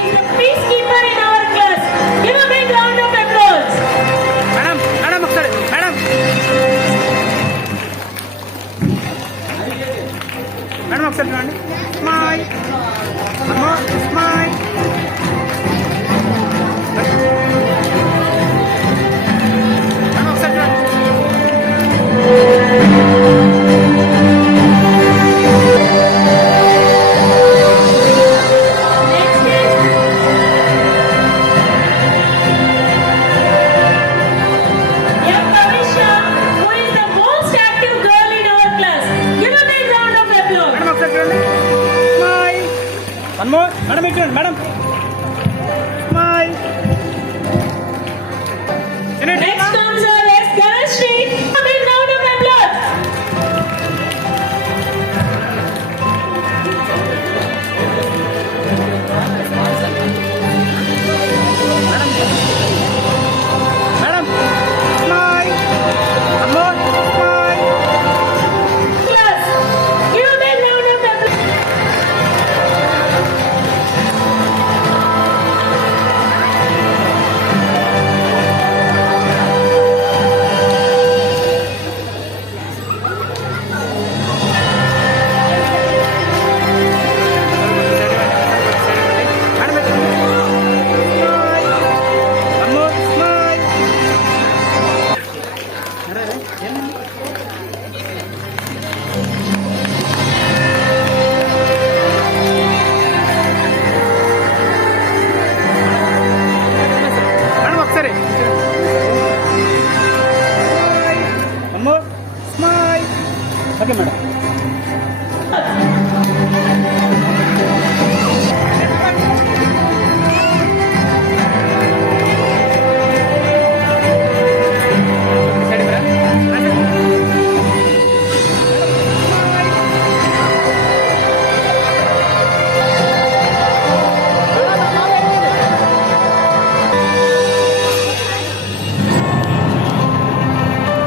is the peacekeeper in our class. Give a big round of applause. Madam, ఒకసారి madam ఒకసారి చూడండి. Smile smile. Madam ఒకసారి చూడండి. One more. Madam, it turn. Madam. Smile. Next comes our next Ganeshri. A big round of applause. Madam. Smile. One more. Smile. Class. Give a big round of applause. One more. Smile. Madam ఒకసారి one more smile. Okay madam.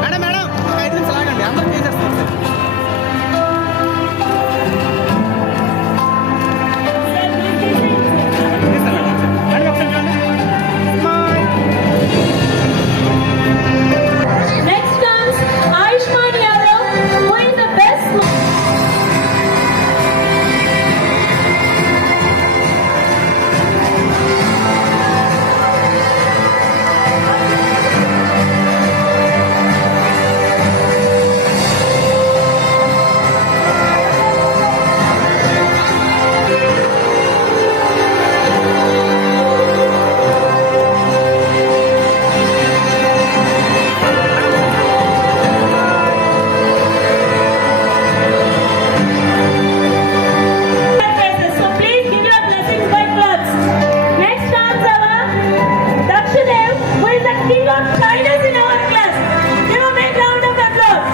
Madam madam ఒక 5 నిమిషాలు ఆగండి. అందరూ తీసేస్తారు. Madam ఒకసారి చూడండి. Smile. Next comes Ayushman Yadav, who is the best. So please give your blessings by claps. Next comes our Dakshadev, who is the king of kindness in our class. Give a big round of applause.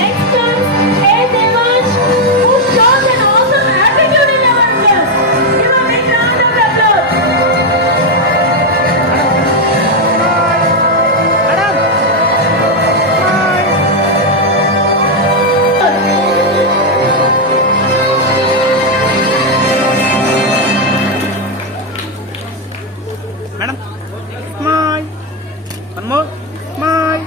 Next comes A. Devansh, who shows an awesome attitude in our class. Give a big round of applause. Madam smile. One more smile.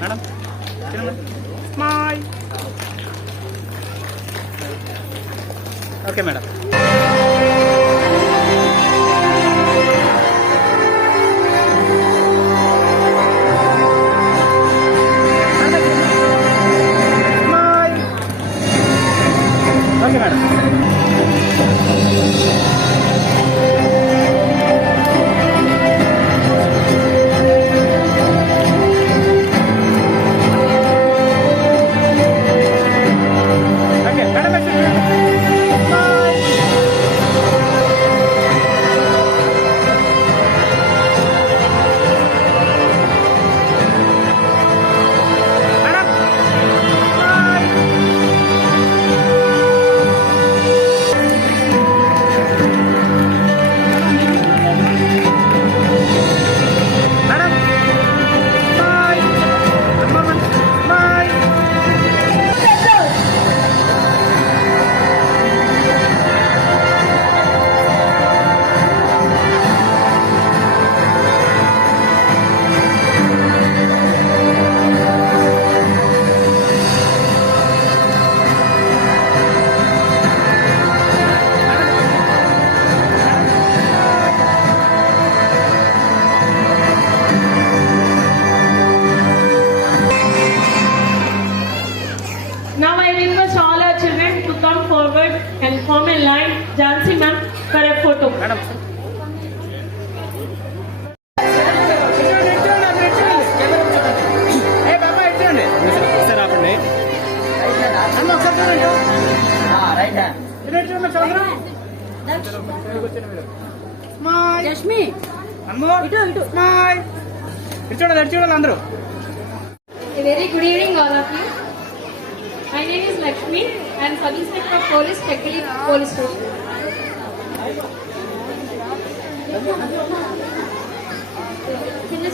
Madam smile. Okay madam. Smile. Okay madam. Okay madam. Smile. Yashmi అమ్మో ఇటు ఇటు ఇటు చూడాలి అందరూ. A very good evening, all of you. My name is Lakshmi. I am Sub Inspector of Police, Technically Police Station.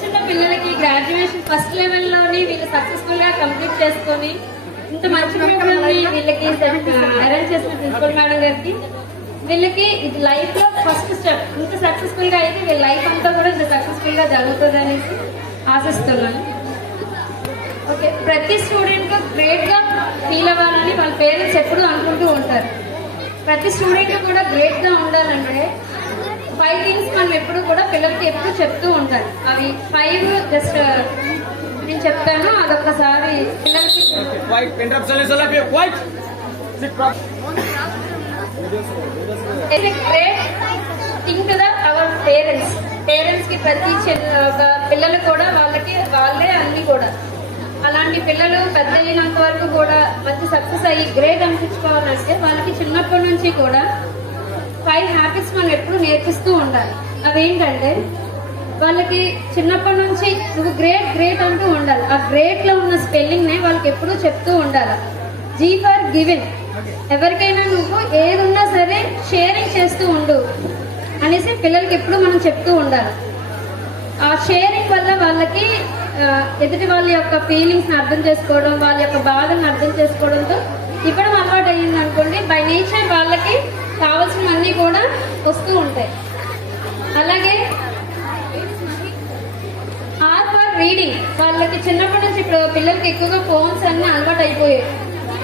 చిన్న పిల్లలకి graduation first లెవెల్లోని వీళ్ళు సక్సెస్ఫుల్గా కంప్లీట్ చేసుకొని ఇంత మంచి ప్రోగ్రామ్ని వీళ్ళకి అరేంజ్ చేసిన ప్రిన్సిపల్ మేడం గారికి వీళ్ళకి ఇది లైఫ్లో ఫస్ట్ స్టెప్. ఇంత సక్సెస్ఫుల్గా అయితే వీళ్ళ లైఫ్ అంతా కూడా ఇంత సక్సెస్ఫుల్గా జరుగుతుంది అనేసి ఆశిస్తున్నాను. ఓకే, ప్రతి స్టూడెంట్ గ్రేట్గా ఫీల్ అవ్వాలని వాళ్ళ పేరెంట్స్ ఎప్పుడూ అనుకుంటూ ఉంటారు. ప్రతి స్టూడెంట్ కూడా గ్రేట్గా ఉండాలంటే 5 థింగ్స్ మనం ఎప్పుడు కూడా పిల్లలకి ఎప్పుడు చెప్తూ ఉంటారు. అవి 5 జస్ట్ నేను చెప్తాను, అదొక్కసారి పిల్లలకి great thing to our parents కి ప్రతి పిల్లలు కూడా వాళ్ళే అన్ని కూడా అలాంటి పిల్లలు పెద్ద అయినంత వరకు కూడా మంచి సక్సెస్ అయ్యి గ్రేట్ అనిపించుకోవాలంటే వాళ్ళకి చిన్నప్పటి నుంచి కూడా 5 హ్యాబిట్స్ మనం ఎప్పుడు నేర్పిస్తూ ఉండాలి. అవేంటంటే వాళ్ళకి చిన్నప్పటి నుంచి నువ్వు గ్రేట్ అంటూ ఉండాలి. ఆ గ్రేట్ లో ఉన్న స్పెల్లింగ్ నే వాళ్ళకి ఎప్పుడూ చెప్తూ ఉండాలి. G for giving. ఎవరికైనా నువ్వు ఏదున్నా సరే షేరింగ్ చేస్తూ ఉండు అనేసి పిల్లలకి ఎప్పుడు మనం చెప్తూ ఉండాలి. ఆ షేరింగ్ వల్ల వాళ్ళకి ఎదుటి వాళ్ళ యొక్క ఫీలింగ్స్ ని అర్థం చేసుకోవడం, వాళ్ళ యొక్క బాధను అర్థం చేసుకోవడంతో ఇవ్వడం అలవాటు అయ్యింది అనుకోండి, బై నేచర్ వాళ్ళకి కావాల్సినవన్నీ కూడా వస్తూ ఉంటాయి. అలాగే ఆర్ ఫర్ రీడింగ్. వాళ్ళకి చిన్నప్పటి నుంచి ఇప్పుడు పిల్లలకి ఎక్కువగా ఫోన్స్ అన్ని అలవాటు అయిపోయాయి.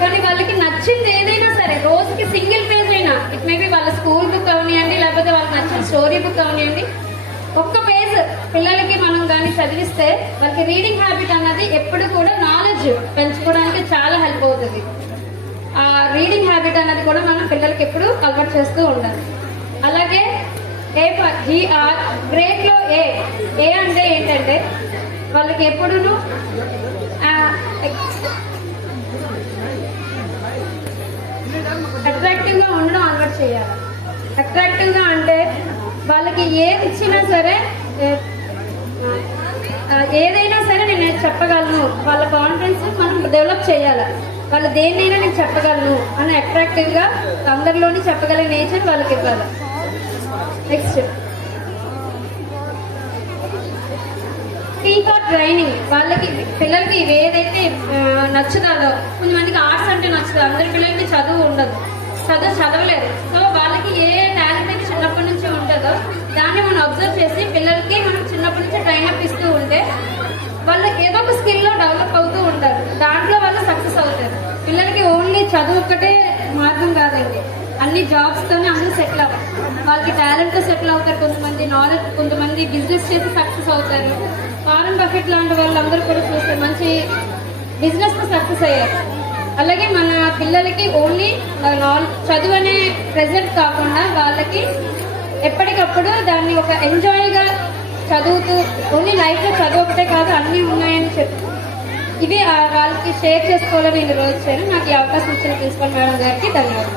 కానీ వాళ్ళకి నచ్చింది ఏదైనా సరే రోజుకి సింగిల్ పేజ్ అయినా, ఇట్ మేబీ వాళ్ళ స్కూల్ బుక్ అవనివ్వండి, లేకపోతే వాళ్ళకి నచ్చిన స్టోరీ బుక్ అవనివ్వండి, ఒక్క పేజ్ పిల్లలకి మనం కానీ చదివిస్తే వాళ్ళకి రీడింగ్ హ్యాబిట్ అన్నది ఎప్పుడు కూడా నాలెడ్జ్ పెంచుకోవడానికి చాలా హెల్ప్ అవుతుంది. ఆ రీడింగ్ హ్యాబిట్ అన్నది కూడా మనం పిల్లలకి ఎప్పుడు అలవాటు చేస్తూ ఉండాలి. అలాగే ఏ ఫర్ GR. గ్రేట్ లో ఏ అంటే ఏంటంటే వాళ్ళకి ఎప్పుడును అట్రాక్టివ్ గా ఉండడం అలవాటు చేయాలి. అట్రాక్టివ్ గా అంటే వాళ్ళకి ఏది ఇచ్చినా సరే ఏదైనా సరే నేను చెప్పగలను, వాళ్ళ కాన్ఫిడెన్స్ మనం డెవలప్ చేయాలి. వాళ్ళు దేన్నైనా నేను చెప్పగలను అని అట్రాక్టివ్ గా అందరిలోని చెప్పగలిగే నేచర్ వాళ్ళకి ఇవ్వాలి. Next T for training. వాళ్ళకి పిల్లలకి ఇవి ఏదైతే నచ్చుతాదో, కొంతమందికి ఆర్ట్స్ అంటే నచ్చుతుంది, అందరి పిల్లలకి చదువు ఉండదు, చదవలేరు. సో వాళ్ళకి ఏ టాలెంట్ అయితే చిన్నప్పటి నుంచి ఉంటుందో దాన్ని మనం అబ్జర్వ్ చేసి పిల్లలకి మనం చిన్నప్పటి నుంచి ట్రైనప్ ఇస్తూ ఉంటే వాళ్ళు ఏదో ఒక స్కిల్లో డెవలప్ అవుతూ ఉంటారు. దాంట్లో వాళ్ళు సక్సెస్ అవుతారు. పిల్లలకి ఓన్లీ చదువు ఒక్కటే మార్గం కాదండి, అన్ని జాబ్స్ తోనే అందరూ సెటిల్ అవ్వాలి. వాళ్ళకి టాలెంట్ తో సెటిల్ అవుతారు, కొంతమంది నాలెడ్జ్, కొంతమంది బిజినెస్ చేసి సక్సెస్ అవుతారు. వారన్ బఫెట్ లాంటి వాళ్ళందరూ కూడా చూస్తే మంచి బిజినెస్ తో సక్సెస్ అయ్యారు. అలాగే మన పిల్లలకి ఓన్లీ చదువు అనే ప్రెజెంట్ కాకుండా వాళ్ళకి ఎప్పటికప్పుడు దాన్ని ఒక ఎంజాయ్ గా చదువుతూ, ఓన్లీ లైఫ్ లో చదువు ఒకటే కాదు అన్ని ఉన్నాయని చెప్తూ ఇవి వాళ్ళకి షేర్ చేసుకోవాలని నేను రోజు చేయను. నాకు ఈ అవకాశం ఇచ్చిన ప్రిన్సిపల్ మేడం గారికి ధన్యవాదాలు.